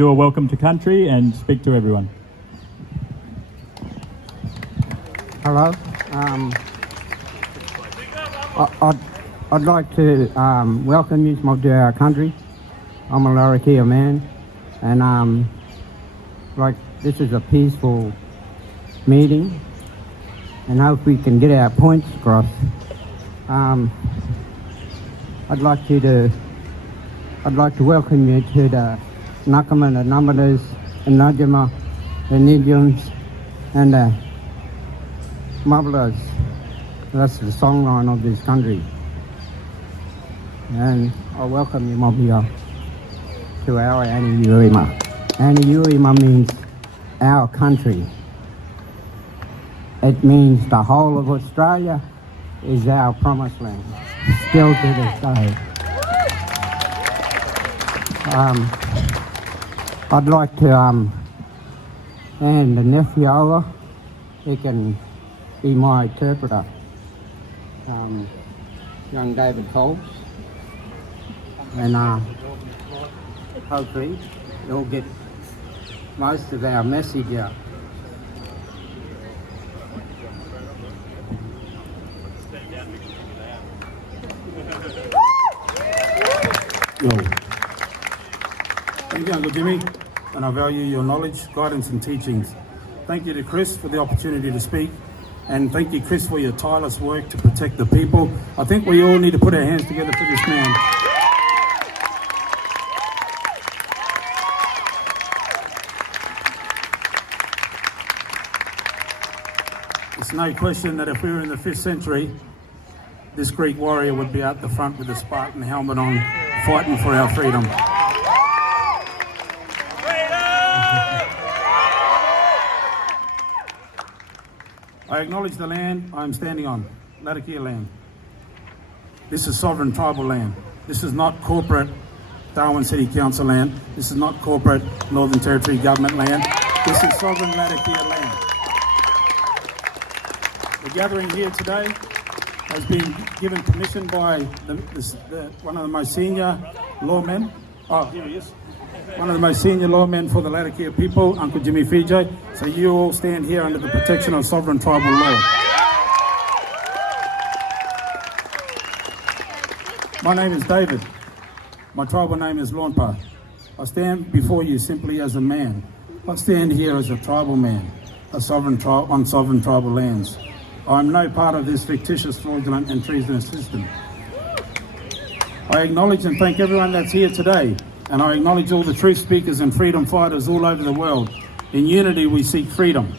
You are welcome to country and speak to everyone. Hello. I'd like to welcome you to our country. I'm a Larrakia man, and this is a peaceful meeting, and hope we can get our points across. I'd like to welcome you to the Nakama, the Namadas, the Najima, the Nidiums, and the Mablas. That's the songline of this country. And I welcome you, Mobia, to our Aniyurima. Aniyurima means our country. It means the whole of Australia is our promised land, still to this day. I'd like to hand the nephew over. He can be my interpreter. Young David Coles. And hopefully he'll get most of our message out. Thank you, Uncle Jimmy, and I value your knowledge, guidance and teachings. Thank you to Chris for the opportunity to speak, and thank you, Chris, for your tireless work to protect the people. I think we all need to put our hands together for this man. It's no question that if we were in the 5th century, this Greek warrior would be out the front with a Spartan helmet on, fighting for our freedom. I acknowledge the land I am standing on, Latakia land. This is sovereign tribal land. This is not corporate Darwin City Council land. This is not corporate Northern Territory government land. This is sovereign Latakia land. The gathering here today has been given permission by one of the most senior lawmen. Oh, here he is. One of the most senior lawmen for the Latakia people, Uncle Jimmy Fiji. So you all stand here under the protection of sovereign tribal law. My name is David. My tribal name is Lawnpa. I stand before you simply as a man. I stand here as a tribal man, on sovereign tribal lands. I am no part of this fictitious, fraudulent and treasonous system. I acknowledge and thank everyone that's here today, and I acknowledge all the truth speakers and freedom fighters all over the world. In unity we seek freedom.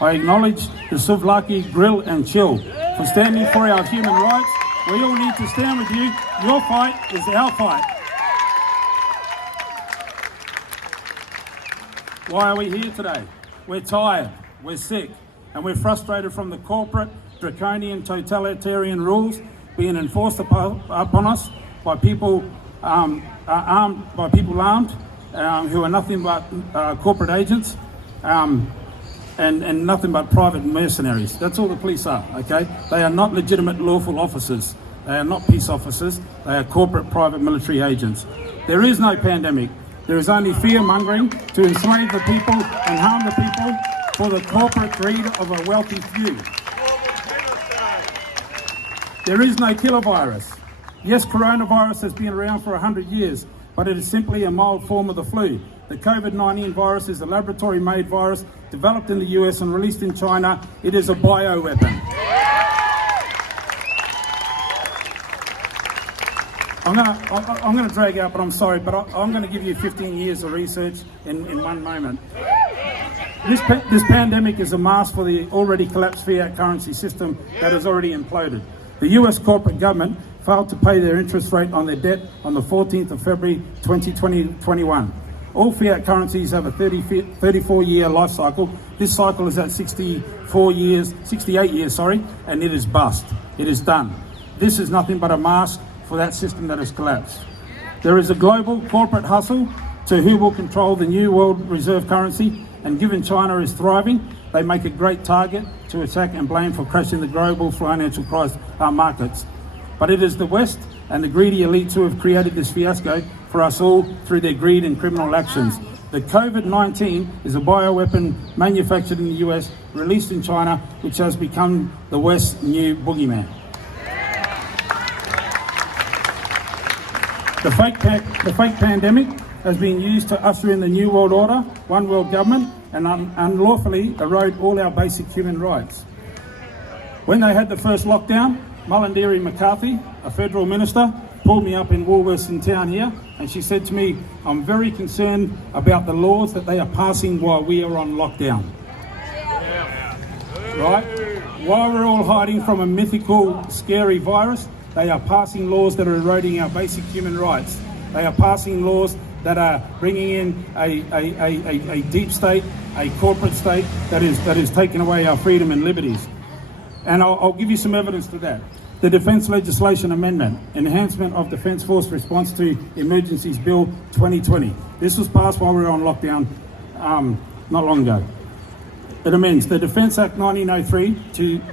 I acknowledge the Souvlaki, Grill and Chill for standing for our human rights. We all need to stand with you. Your fight is our fight. Why are we here today? We're tired, we're sick, and we're frustrated from the corporate, draconian, totalitarian rules being enforced upon us by people armed, who are nothing but corporate agents and nothing but private mercenaries. That's all the police are, okay? They are not legitimate lawful officers. They are not peace officers. They are corporate private military agents. There is no pandemic. There is only fear-mongering to enslave the people and harm the people for the corporate greed of a wealthy few. There is no killer virus. Yes, coronavirus has been around for 100 years, but it is simply a mild form of the flu. The COVID-19 virus is a laboratory-made virus developed in the US and released in China. It is a bioweapon. I'm gonna drag out, but I'm sorry, but I'm gonna give you 15 years of research in one moment. This pandemic is a mask for the already collapsed fiat currency system that has already imploded. The US corporate government failed to pay their interest rate on their debt on the 14th of February 2021. All fiat currencies have a 34-year life cycle. This cycle is at 68 years, and it is bust. It is done. This is nothing but a mask for that system that has collapsed. There is a global corporate hustle to who will control the new world reserve currency, and given China is thriving, they make a great target to attack and blame for crashing the global financial crisis markets. But it is the West and the greedy elites who have created this fiasco for us all through their greed and criminal actions. The COVID-19 is a bioweapon manufactured in the US, released in China, which has become the West's new boogeyman. The fake pandemic has been used to usher in the New World Order, one world government, and unlawfully erode all our basic human rights. When they had the first lockdown, Mullenderi McCarthy, a federal minister, pulled me up in Woolworths in town here, and she said to me, I'm very concerned about the laws that they are passing while we are on lockdown. Right? While we're all hiding from a mythical, scary virus, they are passing laws that are eroding our basic human rights. They are passing laws that are bringing in a deep state, a corporate state that is taking away our freedom and liberties. And I'll give you some evidence to that. The Defence Legislation Amendment, Enhancement of Defence Force Response to Emergencies Bill 2020. This was passed while we were on lockdown not long ago. It amends the Defence Act 1903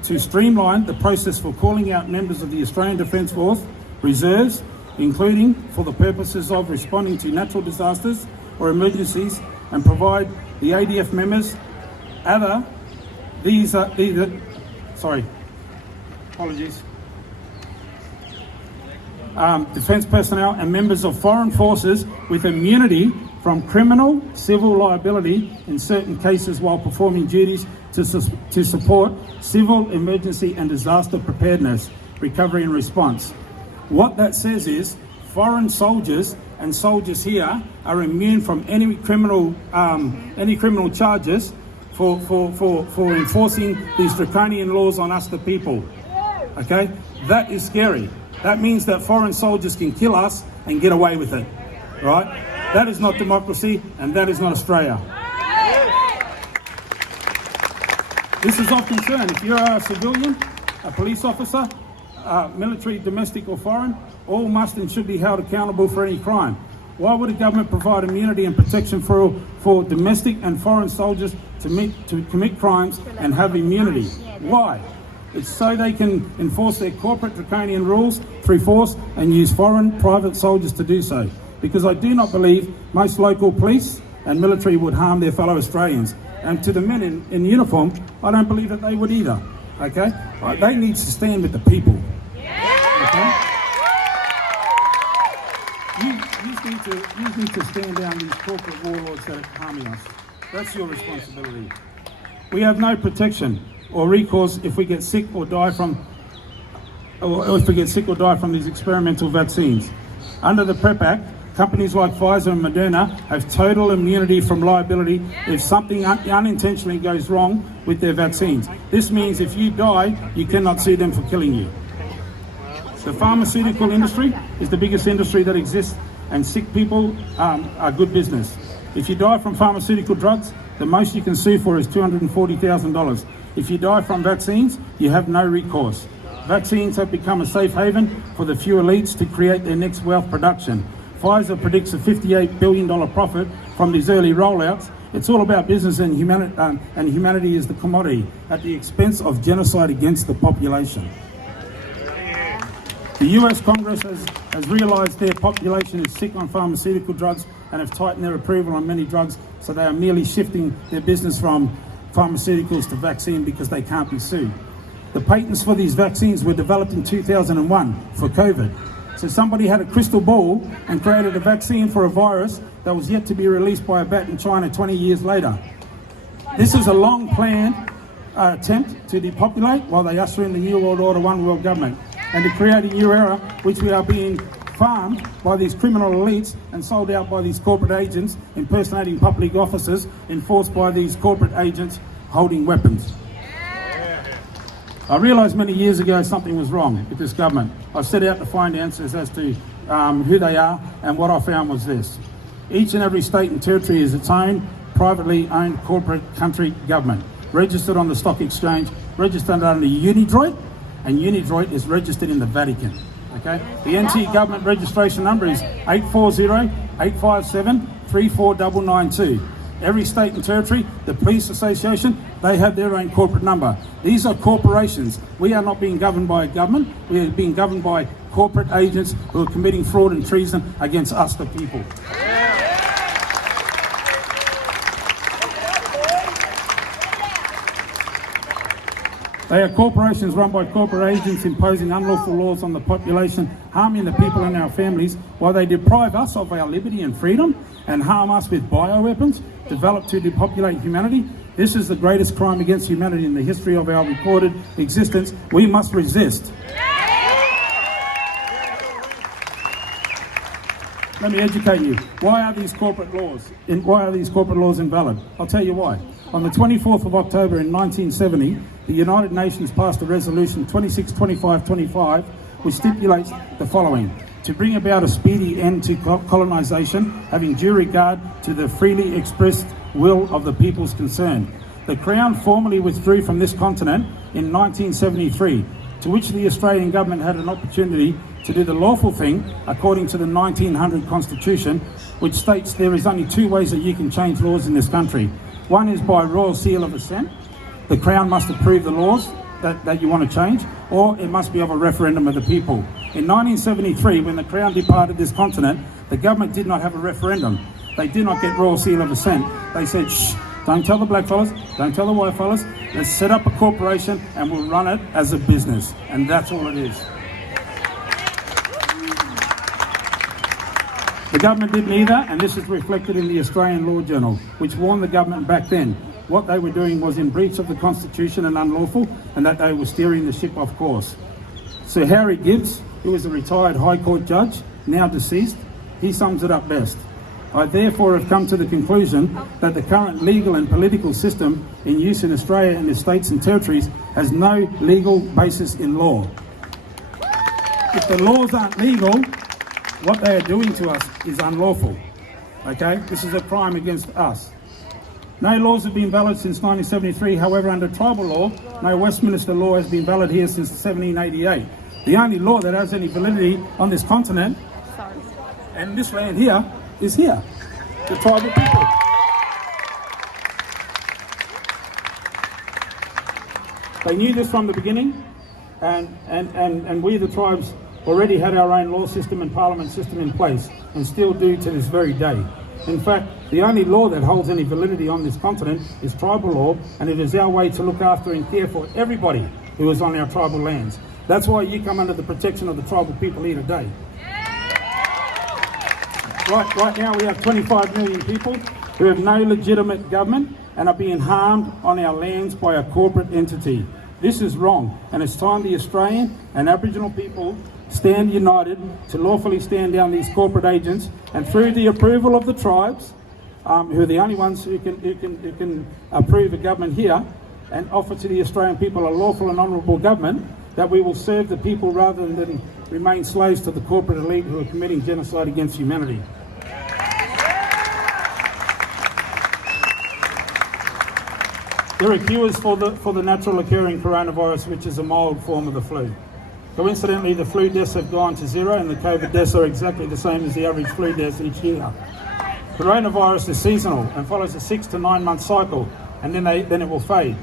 to streamline the process for calling out members of the Australian Defence Force Reserves, including for the purposes of responding to natural disasters or emergencies, and provide the ADF members defence personnel and members of foreign forces with immunity from criminal civil liability in certain cases while performing duties to support civil emergency and disaster preparedness, recovery and response. What that says is foreign soldiers and soldiers here are immune from any criminal charges for enforcing these draconian laws on us, the people. Okay, that is scary. That means that foreign soldiers can kill us and get away with it, right? That is not democracy, and that is not Australia. This is of concern. If you're a civilian, a police officer, military, domestic or foreign, all must and should be held accountable for any crime. Why would a government provide immunity and protection for domestic and foreign soldiers to commit crimes and have immunity? Why? It's so they can enforce their corporate draconian rules through force and use foreign private soldiers to do so. Because I do not believe most local police and military would harm their fellow Australians. And to the men in uniform, I don't believe that they would either. Okay? They need to stand with the people. Okay? You need to stand down these corporate warlords that are harming us. That's your responsibility. We have no protection or recourse if we get sick or die from these experimental vaccines. Under the PrEP Act, companies like Pfizer and Moderna have total immunity from liability if something unintentionally goes wrong with their vaccines. This means if you die, you cannot sue them for killing you. The pharmaceutical industry is the biggest industry that exists, and sick people are good business. If you die from pharmaceutical drugs, the most you can sue for is $240,000. If you die from vaccines, you have no recourse. Vaccines have become a safe haven for the few elites to create their next wealth production. Pfizer predicts a $58 billion profit from these early rollouts. It's all about business and humanity is the commodity at the expense of genocide against the population. The US Congress has realised their population is sick on pharmaceutical drugs and have tightened their approval on many drugs, so they are merely shifting their business from pharmaceuticals to vaccine because they can't be sued. The patents for these vaccines were developed in 2001 for COVID. So somebody had a crystal ball and created a vaccine for a virus that was yet to be released by a bat in China 20 years later. This is a long-planned attempt to depopulate while they usher in the New World Order, one world government, and to create a new era which we are being farmed by these criminal elites and sold out by these corporate agents impersonating public officers, enforced by these corporate agents holding weapons. I realised many years ago something was wrong with this government. I set out to find answers as to who they are, and what I found was this. Each and every state and territory is its own privately owned corporate country government, registered on the stock exchange, registered under Unidroit, and Unidroit is registered in the Vatican. Okay? The NT government registration number is 840-857-34992. Every state and territory, the police association, they have their own corporate number. These are corporations. We are not being governed by a government. We are being governed by corporate agents who are committing fraud and treason against us, the people. They are corporations run by corporate agents imposing unlawful laws on the population, harming the people and our families, while they deprive us of our liberty and freedom and harm us with bioweapons developed to depopulate humanity. This is the greatest crime against humanity in the history of our recorded existence. We must resist. Let me educate you. Why are these corporate laws invalid? I'll tell you why. On the 24th of October in 1970, the United Nations passed a resolution 262525, which stipulates the following: to bring about a speedy end to colonisation, having due regard to the freely expressed will of the peoples concerned. The Crown formally withdrew from this continent in 1973, to which the Australian government had an opportunity to do the lawful thing according to the 1900 Constitution, which states there is only two ways that you can change laws in this country. One is by royal seal of assent. The Crown must approve the laws that you want to change, or it must be of a referendum of the people. In 1973, when the Crown departed this continent, the government did not have a referendum. They did not get royal seal of assent. They said, shh, don't tell the black fellas, don't tell the white fellas, let's set up a corporation and we'll run it as a business. And that's all it is. The government didn't either, and this is reflected in the Australian Law Journal, which warned the government back then what they were doing was in breach of the Constitution and unlawful, and that they were steering the ship off course. Sir Harry Gibbs, who is a retired High Court judge, now deceased, he sums it up best. I therefore have come to the conclusion that the current legal and political system in use in Australia and the states and territories has no legal basis in law. If the laws aren't legal, what they are doing to us is unlawful. Okay? This is a crime against us. No laws have been valid since 1973. However, under tribal law, no Westminster law has been valid here since 1788. The only law that has any validity on this continent and this land here is here, the tribal people. They knew this from the beginning, and we, the tribes, already had our own law system and parliament system in place, and still do to this very day. In fact, the only law that holds any validity on this continent is tribal law, and it is our way to look after and care for everybody who is on our tribal lands. That's why you come under the protection of the tribal people here today. Right now we have 25 million people who have no legitimate government and are being harmed on our lands by a corporate entity. This is wrong, and it's time the Australian and Aboriginal people stand united to lawfully stand down these corporate agents, and through the approval of the tribes, who are the only ones who can approve a government here and offer to the Australian people a lawful and honourable government, that we will serve the people rather than remain slaves to the corporate elite who are committing genocide against humanity. There are cures for the natural occurring coronavirus, which is a mild form of the flu. Coincidentally, the flu deaths have gone to zero, and the COVID deaths are exactly the same as the average flu deaths each year. Coronavirus is seasonal and follows a 6 to 9 month cycle, and then it will fade.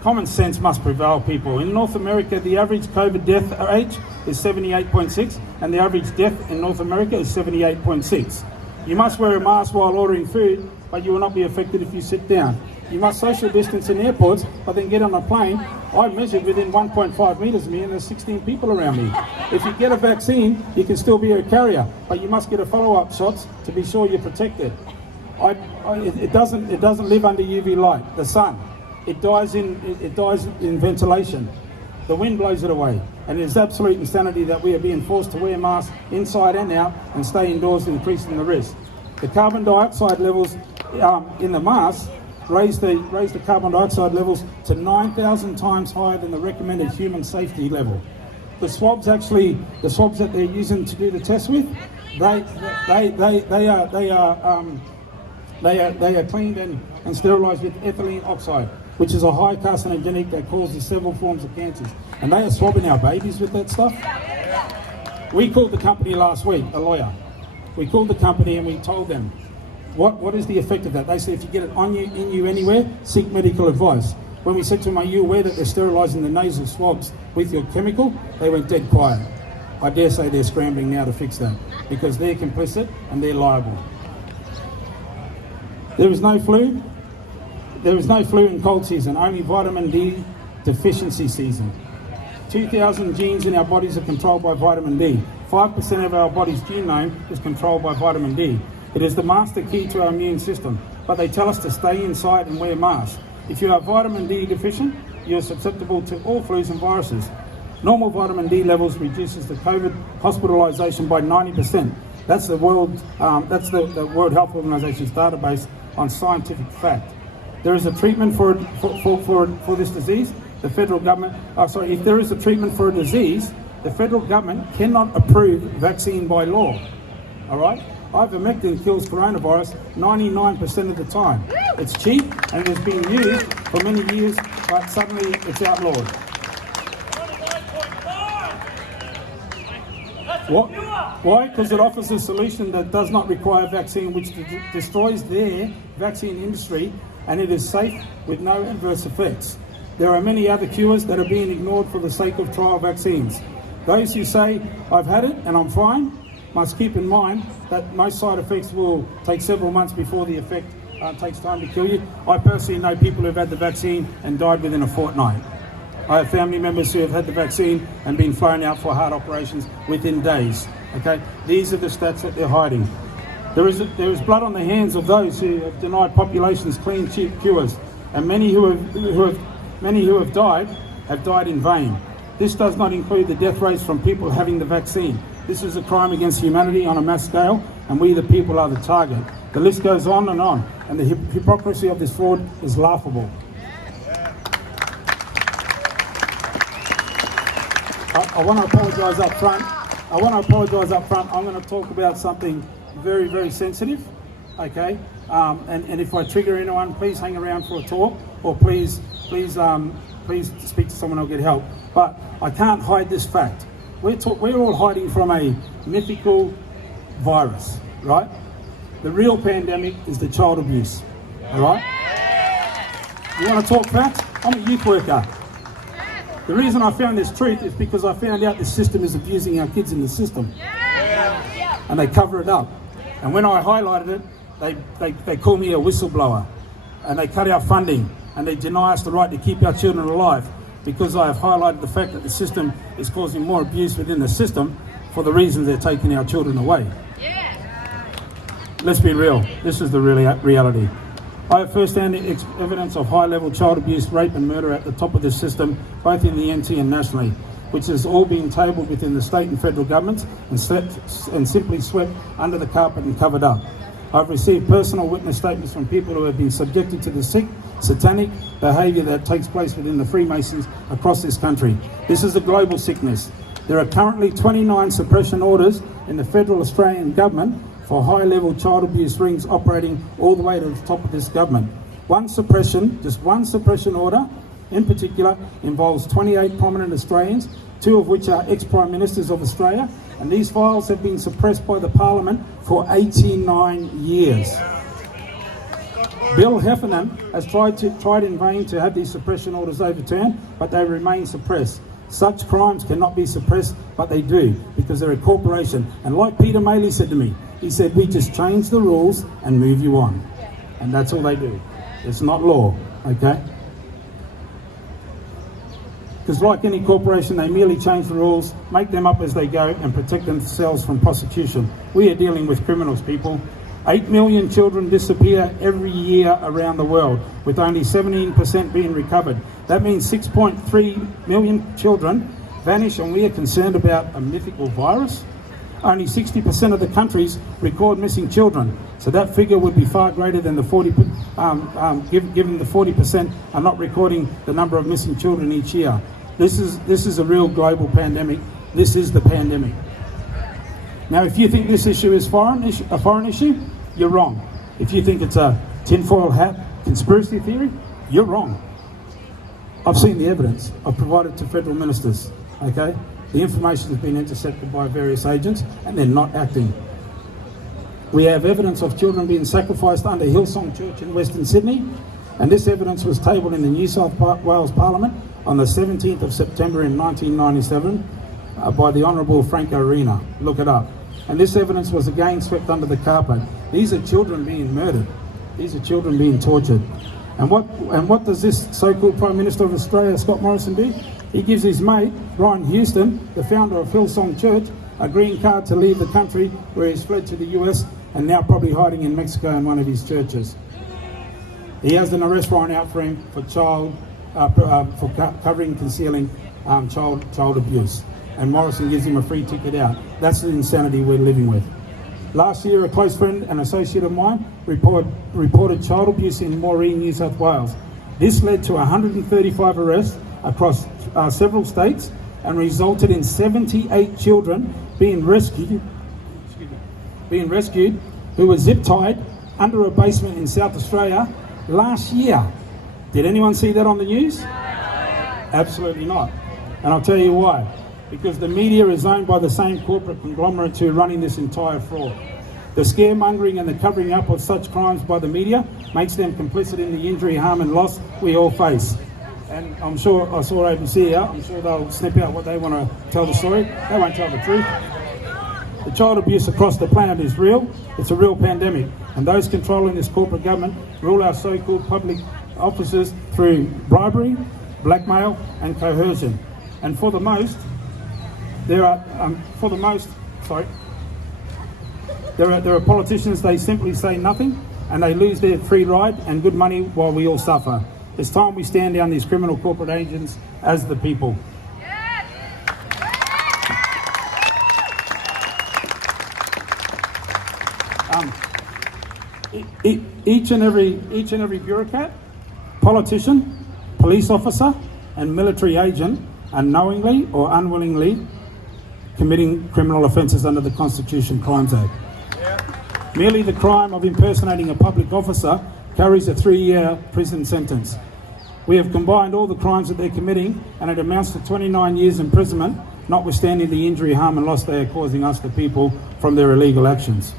Common sense must prevail, people. In North America, the average COVID death age is 78.6, and the average death in North America is 78.6. You must wear a mask while ordering food, but you will not be affected if you sit down. You must social distance in airports, but then get on a plane. I measured within 1.5 metres of me, and there's 16 people around me. If you get a vaccine, you can still be a carrier, but you must get a follow-up shots to be sure you're protected. It doesn't live under UV light, the sun. It dies in ventilation. The wind blows it away, and it is absolute insanity that we are being forced to wear masks inside and out and stay indoors, increasing the risk. The carbon dioxide levels in the mask raise the carbon dioxide levels to 9,000 times higher than the recommended human safety level. The swabs that they're using to do the test with, they are cleaned and sterilised with ethylene oxide, which is a high carcinogenic that causes several forms of cancers. And they are swabbing our babies with that stuff. We called the company last week, a lawyer. We called the company and we told them, what is the effect of that? They said, if you get it on you, in you, anywhere, seek medical advice. When we said to them, are you aware that they're sterilising the nasal swabs with your chemical? They went dead quiet. I dare say they're scrambling now to fix that, because they're complicit and they're liable. There is no flu. There is no flu in cold season, only vitamin D deficiency season. 2,000 genes in our bodies are controlled by vitamin D. 5% of our body's genome is controlled by vitamin D. It is the master key to our immune system, but they tell us to stay inside and wear masks. If you are vitamin D deficient, you are susceptible to all flus and viruses. Normal vitamin D levels reduces the COVID hospitalisation by 90%. That's the World Health Organization's database on scientific fact. There is a treatment for this disease. The federal government, if there is a treatment for a disease, the federal government cannot approve vaccine by law. All right? Ivermectin kills coronavirus 99% of the time. It's cheap and it has been used for many years, but suddenly it's outlawed. What? Why? Because it offers a solution that does not require vaccine, which destroys their vaccine industry, and it is safe with no adverse effects. There are many other cures that are being ignored for the sake of trial vaccines. Those who say, I've had it and I'm fine, must keep in mind that most side effects will take several months before the effect takes time to kill you. I personally know people who've had the vaccine and died within a fortnight. I have family members who have had the vaccine and been flown out for heart operations within days. Okay, these are the stats that they're hiding. There is blood on the hands of those who have denied populations clean, cheap cures, and many who have died in vain. This does not include the death rates from people having the vaccine. This is a crime against humanity on a mass scale, and we the people are the target. The list goes on, and the hypocrisy of this fraud is laughable. I want to apologise up front. I'm going to talk about something very, very sensitive, okay? And if I trigger anyone, please hang around for a talk, or please speak to someone who'll get help. But I can't hide this fact. We're all hiding from a mythical virus, right? The real pandemic is the child abuse, all right? You want to talk facts? I'm a youth worker. The reason I found this truth is because I found out this system is abusing our kids in the system. And they cover it up. And when I highlighted it, they call me a whistleblower. And they cut our funding. And they deny us the right to keep our children alive, because I have highlighted the fact that the system is causing more abuse within the system for the reasons they're taking our children away. Let's be real. This is the reality. I have first-hand evidence of high-level child abuse, rape and murder at the top of this system, both in the NT and nationally, which has all been tabled within the state and federal governments and simply swept under the carpet and covered up. I've received personal witness statements from people who have been subjected to the sick, satanic behaviour that takes place within the Freemasons across this country. This is a global sickness. There are currently 29 suppression orders in the federal Australian government for high-level child abuse rings operating all the way to the top of this government. Just one suppression order in particular involves 28 prominent Australians, 2 of which are ex-Prime Ministers of Australia, and these files have been suppressed by the Parliament for 89 years. Bill Heffernan has tried in vain to have these suppression orders overturned, but they remain suppressed. Such crimes cannot be suppressed, but they do, because they're a corporation. And like Peter Maley said to me, he said, we just change the rules and move you on. And that's all they do. It's not law, okay? Because like any corporation, they merely change the rules, make them up as they go, and protect themselves from prosecution. We are dealing with criminals, people. 8 million children disappear every year around the world, with only 17% being recovered. That means 6.3 million children vanish, and we are concerned about a mythical virus. Only 60% of the countries record missing children, so that figure would be far greater than the 40%, given the 40% are not recording the number of missing children each year. This is a real global pandemic. This is the pandemic. Now, if you think this issue is a foreign issue, you're wrong. If you think it's a tinfoil hat conspiracy theory, you're wrong. I've seen the evidence. I've provided to federal ministers, okay? The information has been intercepted by various agents, and they're not acting. We have evidence of children being sacrificed under Hillsong Church in Western Sydney, and this evidence was tabled in the New South Wales Parliament on the 17th of September in 1997 by the Honourable Frank Arena. Look it up. And this evidence was again swept under the carpet. These are children being murdered. These are children being tortured. And what does this so-called Prime Minister of Australia, Scott Morrison, do? He gives his mate, Ryan Houston, the founder of Hillsong Church, a green card to leave the country, where he's fled to the US and now probably hiding in Mexico in one of his churches. He has an arrest warrant out for him for covering, concealing child abuse. And Morrison gives him a free ticket out. That's the insanity we're living with. Last year, a close friend and associate of mine reported child abuse in Maureen, New South Wales. This led to 135 arrests across several states and resulted in 78 children being rescued who were zip-tied under a basement in South Australia last year. Did anyone see that on the news? No. Absolutely not. And I'll tell you why. Because the media is owned by the same corporate conglomerates who are running this entire fraud. The scaremongering and the covering up of such crimes by the media makes them complicit in the injury, harm and loss we all face. And I'm sure, I saw ABC here, I'm sure they'll snip out what they want to tell the story. They won't tell the truth. The child abuse across the planet is real. It's a real pandemic. And those controlling this corporate government rule our so-called public officers through bribery, blackmail and coercion. And for the most, there are politicians, they simply say nothing and they lose their free ride and good money while we all suffer. It's time we stand down these criminal corporate agents as the people. Each and every bureaucrat, politician, police officer and military agent are knowingly or unwillingly committing criminal offences under the Constitution Crimes Act. Merely the crime of impersonating a public officer carries a 3-year prison sentence. We have combined all the crimes that they're committing and it amounts to 29 years imprisonment, notwithstanding the injury, harm and loss they are causing us, the people, from their illegal actions.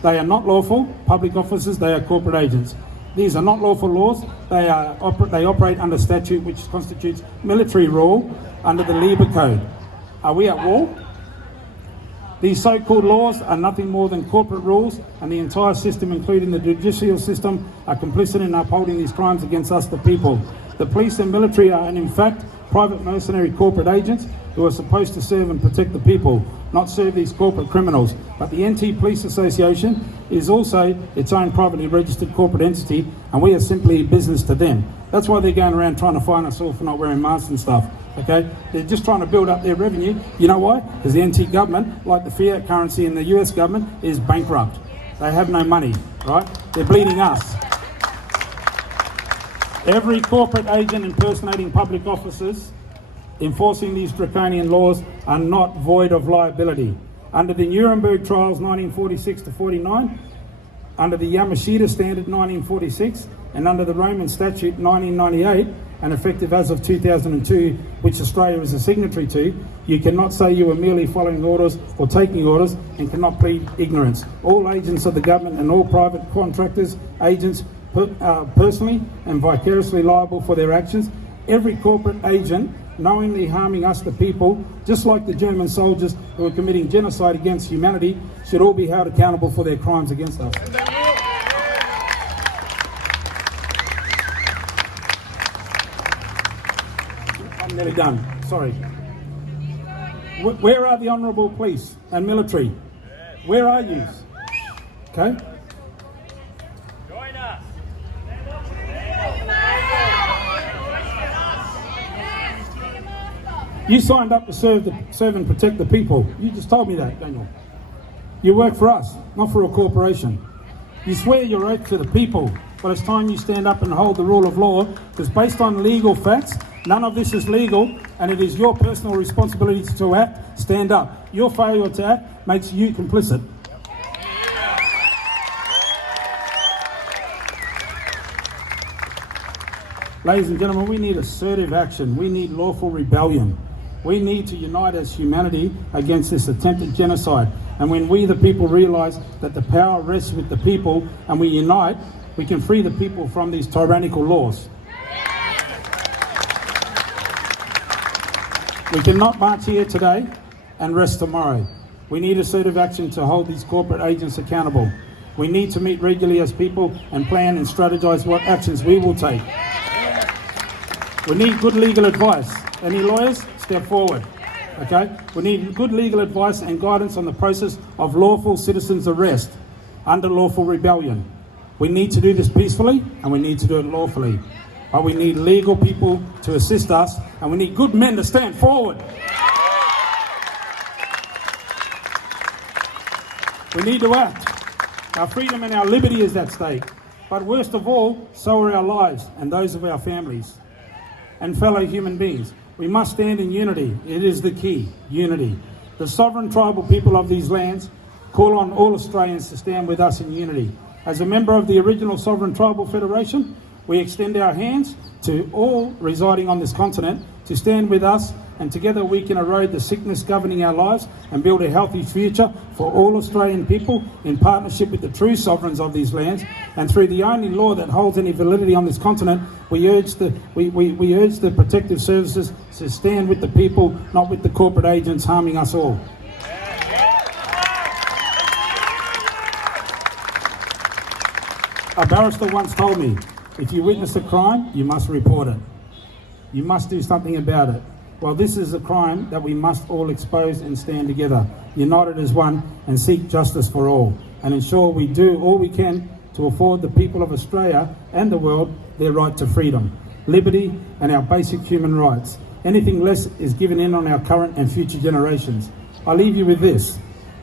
They are not lawful public officers, they are corporate agents. These are not lawful laws. They operate under statute which constitutes military rule under the Libre Code. Are we at war? These so-called laws are nothing more than corporate rules, and the entire system, including the judicial system, are complicit in upholding these crimes against us, the people. The police and military are, in fact, private mercenary corporate agents who are supposed to serve and protect the people, not serve these corporate criminals. But the NT Police Association is also its own privately registered corporate entity, and we are simply business to them. That's why they're going around trying to fine us all for not wearing masks and stuff. Okay, they're just trying to build up their revenue. You know why? Because the NT government, like the fiat currency in the US government, is bankrupt. They have no money, right? They're bleeding us. Every corporate agent impersonating public officers enforcing these draconian laws are not void of liability. Under the Nuremberg trials 1946 to 49, under the Yamashita Standard 1946, and under the Roman Statute 1998, and effective as of 2002, which Australia is a signatory to, you cannot say you are merely following orders or taking orders and cannot plead ignorance. All agents of the government and all private contractors, agents, personally and vicariously liable for their actions. Every corporate agent knowingly harming us, the people, just like the German soldiers who are committing genocide against humanity, should all be held accountable for their crimes against us. I'm nearly done, sorry. Where are the honourable police and military? Where are you? Okay? Join us. You signed up to serve and protect the people. You just told me that, Daniel. You work for us, not for a corporation. You swear your oath to the people, but it's time you stand up and hold the rule of law, because based on legal facts, none of this is legal, and it is your personal responsibility to act. Stand up. Your failure to act makes you complicit. Ladies and gentlemen, we need assertive action. We need lawful rebellion. We need to unite as humanity against this attempted genocide. And when we, the people, realise that the power rests with the people and we unite, we can free the people from these tyrannical laws. We cannot march here today and rest tomorrow. We need assertive action to hold these corporate agents accountable. We need to meet regularly as people and plan and strategize what actions we will take. We need good legal advice. Any lawyers? Step forward. Okay? We need good legal advice and guidance on the process of lawful citizens' arrest under lawful rebellion. We need to do this peacefully and we need to do it lawfully. But we need legal people to assist us and we need good men to stand forward. We need to act. Our freedom and our liberty is at stake. But worst of all, so are our lives and those of our families and fellow human beings. We must stand in unity. It is the key, unity. The sovereign tribal people of these lands call on all Australians to stand with us in unity. As a member of the original Sovereign Tribal Federation, we extend our hands to all residing on this continent to stand with us, and together we can erode the sickness governing our lives and build a healthy future for all Australian people in partnership with the true sovereigns of these lands. And through the only law that holds any validity on this continent, we urge the protective services to stand with the people, not with the corporate agents harming us all. A barrister once told me, if you witness a crime, you must report it. You must do something about it. Well, this is a crime that we must all expose and stand together, united as one, and seek justice for all, and ensure we do all we can to afford the people of Australia and the world their right to freedom, liberty, and our basic human rights. Anything less is given in on our current and future generations. I leave you with this.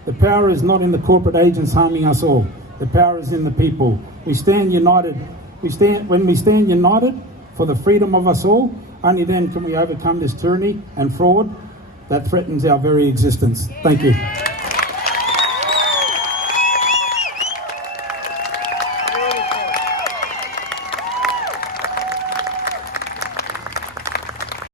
The power is not in the corporate agents harming us all. The power is in the people. We stand united. When we stand united for the freedom of us all, only then can we overcome this tyranny and fraud that threatens our very existence. Thank you.